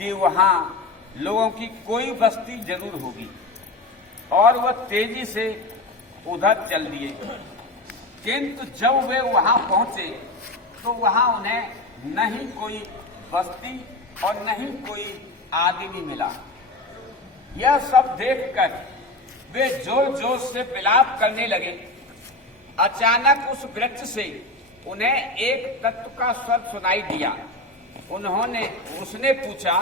कि वहां लोगों की कोई बस्ती जरूर होगी और वह तेजी से उधर चल दिए। किंतु जब वे वहां पहुंचे तो वहां उन्हें न ही कोई बस्ती और न ही कोई आदमी मिला। यह सब देखकर वे जोर जोर से विलाप करने लगे। अचानक उस वृक्ष से उन्हें एक तत्व का स्वर सुनाई दिया। उसने पूछा,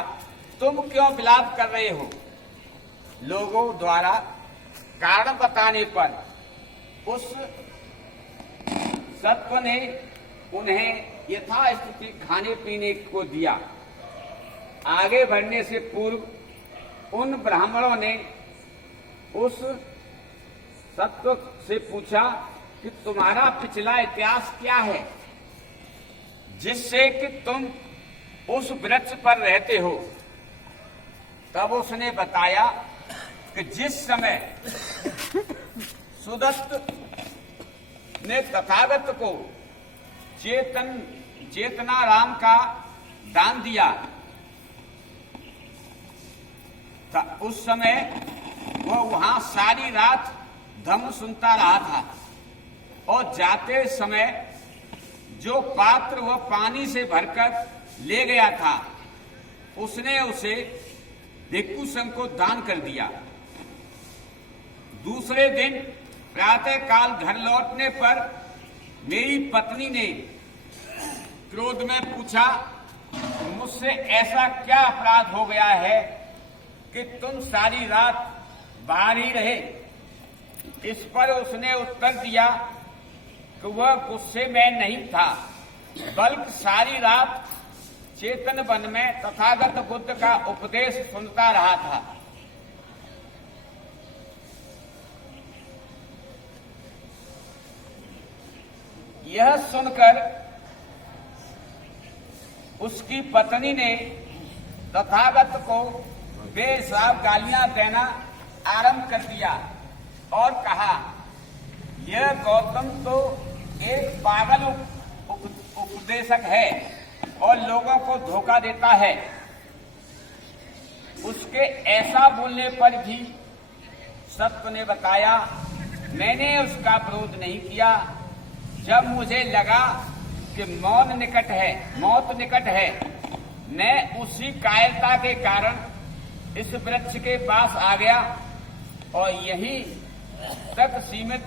तुम क्यों विलाप कर रहे हो? लोगों द्वारा कारण बताने पर उस सत्व ने उन्हें यथास्थिति खाने पीने को दिया। आगे बढ़ने से पूर्व उन ब्राह्मणों ने उस सत्व से पूछा कि तुम्हारा पिछला इतिहास क्या है, जिससे कि तुम उस वृक्ष पर रहते हो? तब उसने बताया कि जिस समय सुदत्त ने तथागत को चेतनाराम का दान दिया था, उस समय वो वहां सारी रात धम्म सुनता रहा था और जाते समय जो पात्र वह पानी से भरकर ले गया था उसने उसे भिक्षु संघ को दान कर दिया। दूसरे दिन प्रातः काल घर लौटने पर मेरी पत्नी ने क्रोध में पूछा, मुझसे ऐसा क्या अपराध हो गया है कि तुम सारी रात बाहर ही रहे? इस पर उसने उत्तर दिया कि वह गुस्से में नहीं था, बल्कि सारी रात चेतन वन में तथागत बुद्ध का उपदेश सुनता रहा था। यह सुनकर उसकी पत्नी ने तथागत को बेहिसाब गालियां देना आरंभ कर दिया और कहा, यह गौतम तो एक पागल उपदेशक है और लोगों को धोखा देता है। उसके ऐसा बोलने पर भी सत्व ने बताया, मैंने उसका विरोध नहीं किया। जब मुझे लगा कि मौत निकट है, मैं उसी कायरता के कारण इस वृक्ष के पास आ गया और यहीं तक सीमित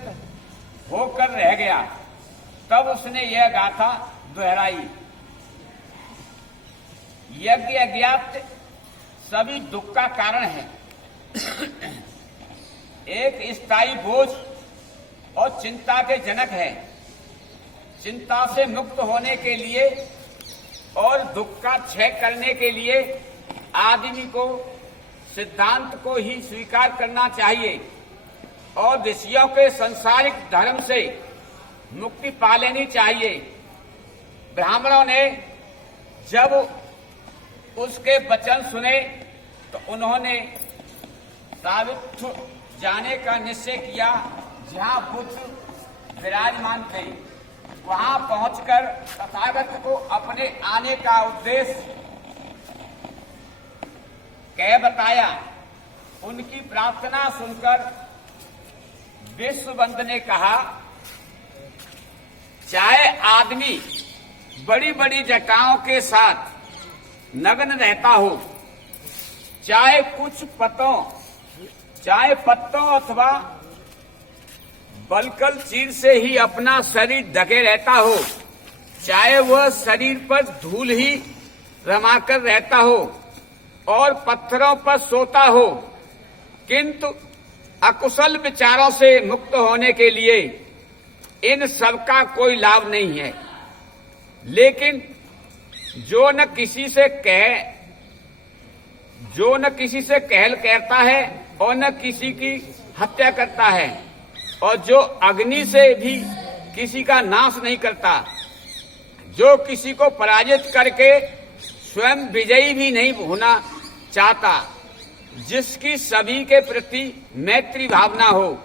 होकर रह गया। तब उसने यह गाथा दोहराई, यज्ञ अज्ञात सभी दुख का कारण है। एक स्थायी बोझ और चिंता के जनक है। चिंता से मुक्त होने के लिए और दुख का क्षय करने के लिए आदमी को सिद्धांत को ही स्वीकार करना चाहिए और ऋषियों के संसारिक धर्म से मुक्ति पा लेनी चाहिए। ब्राह्मणों ने जब उसके वचन सुने तो उन्होंने सावित्र जाने का निश्चय किया जहां बुद्ध विराजमान थे। वहां पहुंचकर तथागत को अपने आने का उद्देश्य कह बताया। उनकी प्रार्थना सुनकर विश्वबंद ने कहा, चाहे आदमी बड़ी बड़ी जटाओं के साथ नग्न रहता हो, चाहे पत्तों अथवा बलकल चीर से ही अपना शरीर ढके रहता हो, चाहे वह शरीर पर धूल ही रमाकर रहता हो और पत्थरों पर सोता हो, किंतु अकुशल विचारों से मुक्त होने के लिए इन सब का कोई लाभ नहीं है। लेकिन जो न किसी से कहल करता है और न किसी की हत्या करता है और जो अग्नि से भी किसी का नाश नहीं करता, जो किसी को पराजित करके स्वयं विजयी भी नहीं होना चाहता, जिसकी सभी के प्रति मैत्री भावना हो,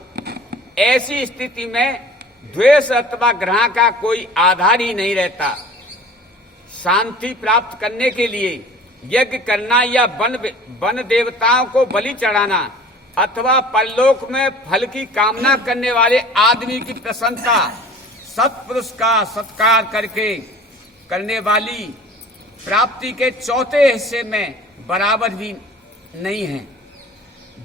ऐसी स्थिति में द्वेष अथवा घृणा का कोई आधार ही नहीं रहता। शांति प्राप्त करने के लिए यज्ञ करना या वन देवताओं को बलि चढ़ाना अथवा परलोक में फल की कामना करने वाले आदमी की प्रसन्नता सत्पुरुष का सत्कार करके करने वाली प्राप्ति के चौथे हिस्से में बराबर भी नहीं है।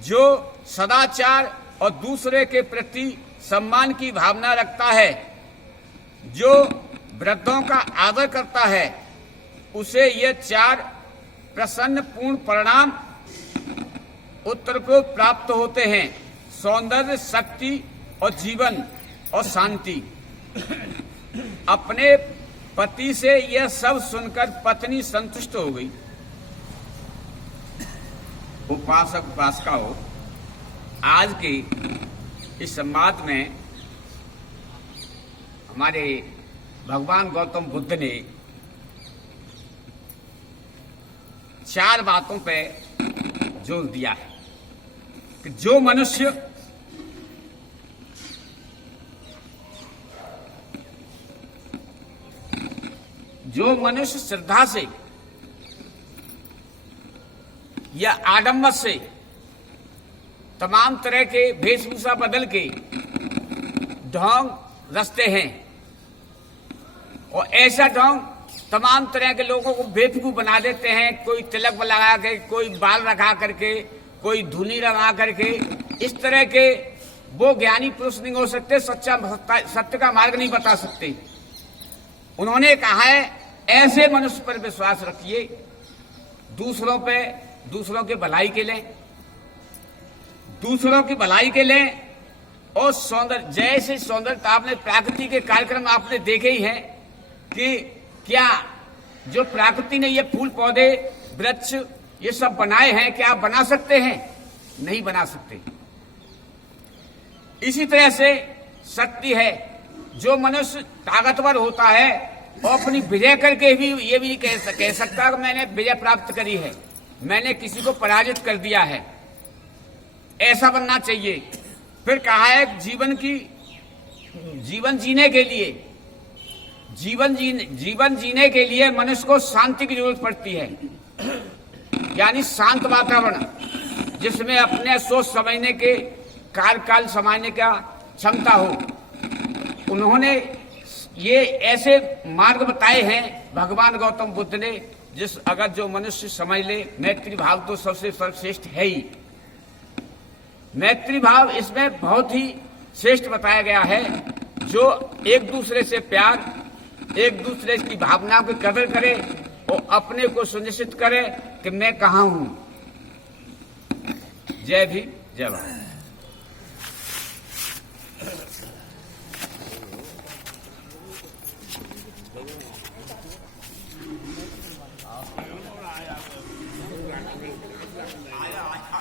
जो सदाचार और दूसरे के प्रति सम्मान की भावना रखता है, जो वृद्धों का आदर करता है, उसे ये 4 प्रसन्न पूर्ण परिणाम उत्तरपूर्व प्राप्त होते हैं: सौंदर्य, शक्ति और जीवन और शांति। अपने पति से यह सब सुनकर पत्नी संतुष्ट हो गई। उपासक उपासिका हो, आज के इस संवाद में हमारे भगवान गौतम बुद्ध ने 4 बातों पे जोर दिया है कि जो मनुष्य श्रद्धा से या आडंबर से तमाम तरह के वेशभूषा बदल के ढोंग रचते हैं और ऐसा ढोंग तमाम तरह के लोगों को बेवकूफ बना देते हैं। कोई तिलक लगा के, कोई बाल रखा करके, कोई धुनी लगा करके, इस तरह के वो ज्ञानी पुरुष नहीं हो सकते, सत्य का मार्ग नहीं बता सकते। उन्होंने कहा है ऐसे मनुष्य पर विश्वास रखिए, दूसरों के भलाई के लिए, दूसरों की भलाई के लिए और सौंदर्य, जैसे सौंदर्य आपने प्रकृति के कार्यक्रम आपने देखे ही हैं कि क्या जो प्रकृति ने ये फूल पौधे वृक्ष ये सब बनाए हैं, क्या आप बना सकते हैं? नहीं बना सकते। इसी तरह से शक्ति है, जो मनुष्य ताकतवर होता है और अपनी विजय करके भी ये भी कह सकता है कि मैंने विजय प्राप्त करी है, मैंने किसी को पराजित कर दिया है, ऐसा बनना चाहिए। फिर कहा है जीवन जीने के लिए मनुष्य को शांति की जरूरत पड़ती है, यानी शांत वातावरण जिसमें अपने सोच समझने के कार्यकाल समझने का क्षमता हो। उन्होंने ये ऐसे मार्ग बताए हैं भगवान गौतम बुद्ध ने, अगर जो मनुष्य समझ ले, मैत्री भाव तो सबसे सर्वश्रेष्ठ है ही। मैत्री भाव इसमें बहुत ही श्रेष्ठ बताया गया है, जो एक दूसरे से प्यार, एक दूसरे की भावनाओं की कदर करे और अपने को सुनिश्चित करे कि मैं कहाँ हूं। जय भीम, जय भारत।